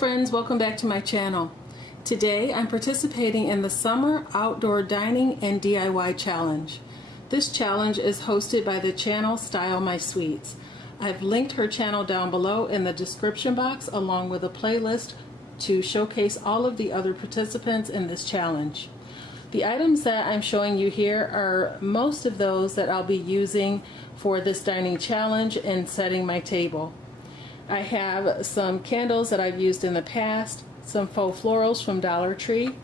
friends, welcome back to my channel. Today I'm participating in the Summer Outdoor Dining and DIY Challenge. This challenge is hosted by the channel Style My Sweets. I've linked her channel down below in the description box along with a playlist to showcase all of the other participants in this challenge. The items that I'm showing you here are most of those that I'll be using for this dining challenge and setting my table. I have some candles that I've used in the past, some faux florals from Dollar Tree,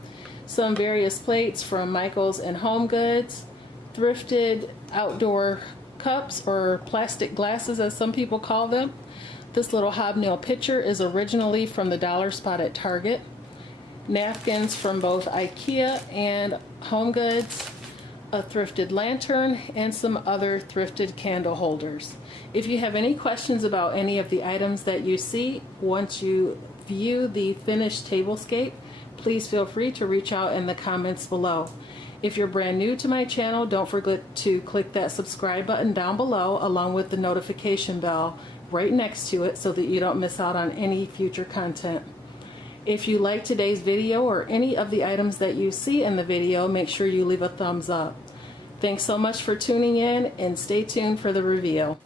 some various plates from Michael's and Home Goods, thrifted outdoor cups or plastic glasses as some people call them. This little hobnail pitcher is originally from the dollar spot at Target. Napkins from both IKEA and Home Goods, a thrifted lantern, and some other thrifted candle holders. If you have any questions about any of the items that you see once you view the finished tablescape, please feel free to reach out in the comments below. If you're brand new to my channel, don't forget to click that subscribe button down below along with the notification bell right next to it so that you don't miss out on any future content. If you like today's video or any of the items that you see in the video, make sure you leave a thumbs up. Thanks so much for tuning in and stay tuned for the reveal.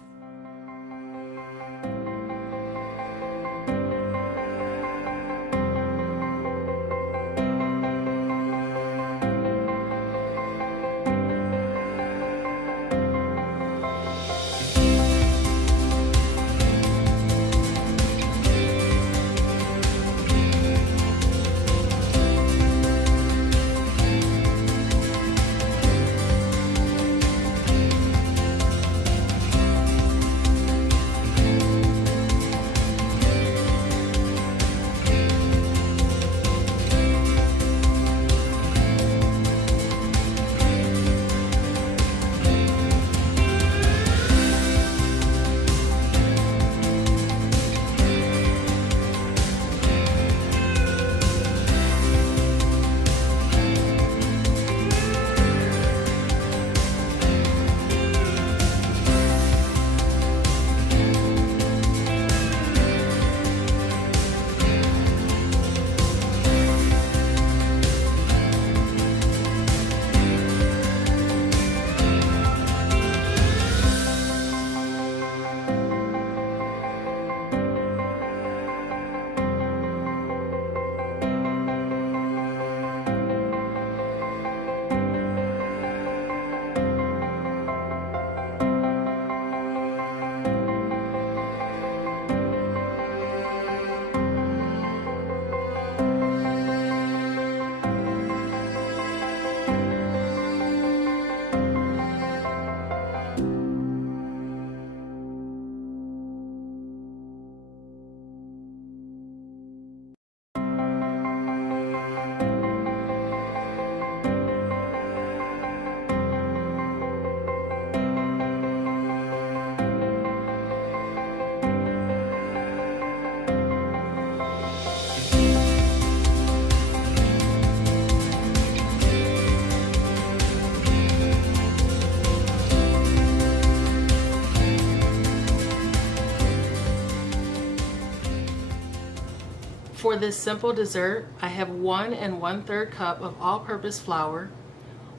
For this simple dessert, I have 1 1/3 cup of all-purpose flour,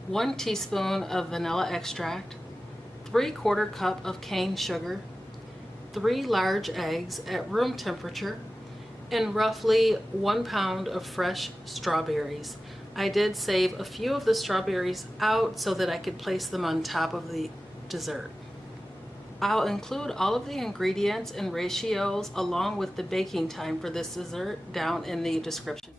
1 teaspoon of vanilla extract, 3/4 cup of cane sugar, 3 large eggs at room temperature, and roughly 1 pound of fresh strawberries. I did save a few of the strawberries out so that I could place them on top of the dessert. I'll include all of the ingredients and ratios along with the baking time for this dessert down in the description.